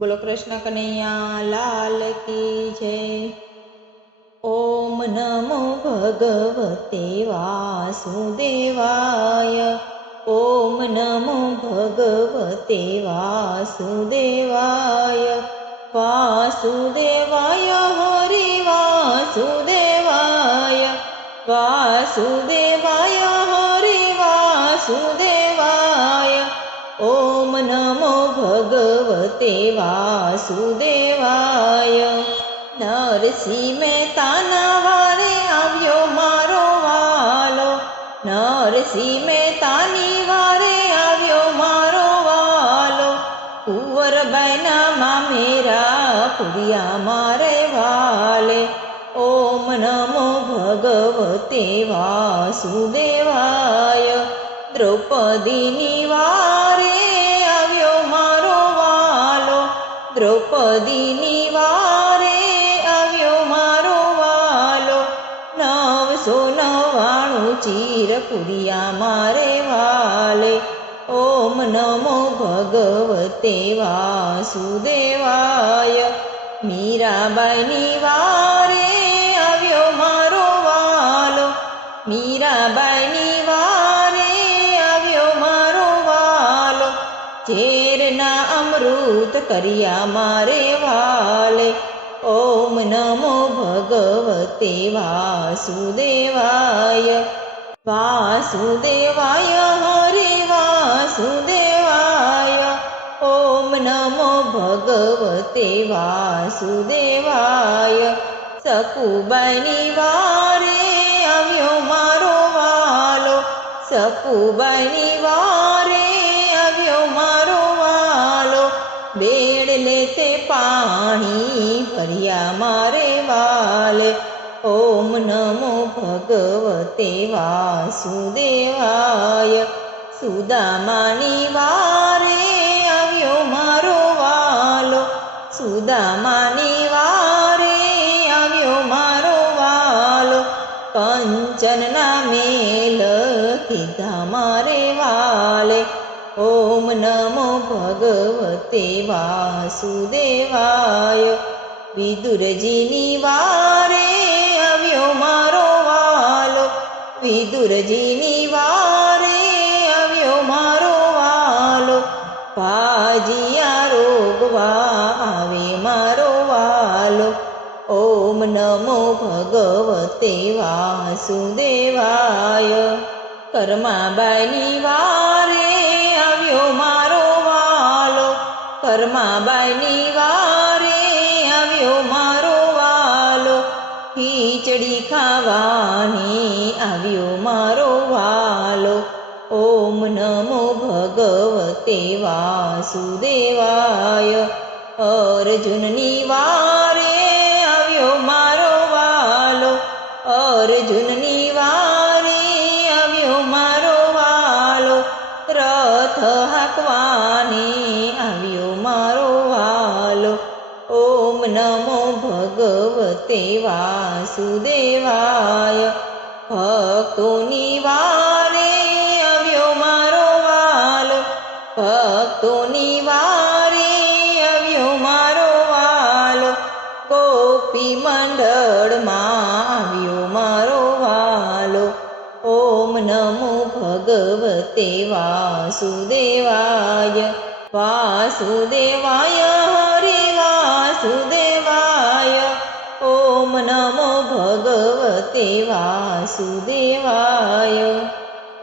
બોલો કૃષ્ણ કનૈયા લાલ કી જય। ઓમ નમો ભગવતે વાસુદેવાય। ઓમ નમો ભગવતે વાસુદેવાય। વાસુદેવાય હરિ વાસુદેવાય। વાસુદેવાય હરિ વાસુદેવાય। ઓમ નમો ભગવતે વાસુદેવાય। નરસિંહ મહેતાના વારે આવ્યો મારો વાલો। નરસિંહ મહેતાની વારે આવ્યો મારો વાલો। કુંવરબાઈના મામેરા પુરિયા મારે વાલે। ઓમ નમો ભગવતે વાસુદેવાય। દ્રૌપદીની વારે આવ્યો મારો વાલો। દ્રૌપદીની વારે આવ્યો મારો વાલો। 999 ચીરપુરિયા મારે વાલે। ઓમ નમો ભગવતે વાસુદેવાય। મીરાબાઈની વારે આવ્યો મારો વાલો। મીરાબાઈની વારે આવ્યો મારો વાલો। ઝેરના અમૃત કર્યા મારે વાલે। ઓમ નમો ભગવતે વાસુદેવાય। વાસુદેવાય હરિ વાસુદેવાય। ઓમ નમો ભગવતે વાસુદેવાય। સકુબાઈની વારે આવ્યો મારો વાલો। સકુબાઈની વારે આવ્યો મારો વાલો। બેડ લેતે પાણી ભર્યા મારે વાલે। ઓમ નમો ભગવતે વાસુદેવાય। સુદામાની વારે આવ્યો મારો વાલો। સુદામાની વારે આવ્યો મારો વાલો। કંચનના મેલ કીધા મારે વાલે। ઓમ નમો ભગવતે વાસુદેવાય। વિદુરજીની વારે આવ્યો મારો વાલો। વિદુરજીની વારે આવ્યો મારો વાલો। ભાજિયા રોગવા આવે મારો વાલો। ઓમ નમો ભગવતે વાસુદેવાય। કર્માબાઈની વારે આવ્યો મારો વાલો। કર્માબાઈની વારે આવ્યો મારો વાલો। ખીચડી ખાવાની આવ્યો મારો વાલો। ઓમ નમો ભગવતે વાસુદેવાય। અર્જુનની વારે આવ્યો મારો વાલો। અર્જુનની વારે આવ્યો મારો વાલો। રથ હાંકવાની આવ્યો મારો વાલો। ઓમ નમો ભગવતે વાસુદેવાય। ભક્તોની વારે આવ્યો મારો વાલો। ભક્તોની વારે આવ્યો મારો વાલો। ગોપી મંડળમાં આવ્યો મારો વાલો। ઓમ નમો ભગવતે વાસુદેવાય। વાસુદેવાય હરિ વાસુદેવાય। ઓમ નમો ભગવતે વાસુદેવાય।